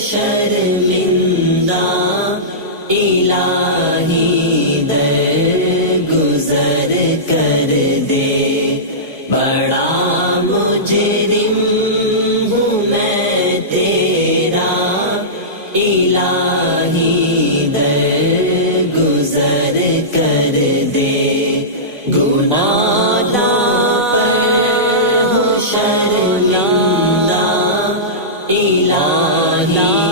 शर्मिंदा इलाही दर गुजर कर दे। बड़ा मुजरिम हूँ मैं तेरा इलाही दर गुजर कर दे। गुनाह शर्मिंदा इलाही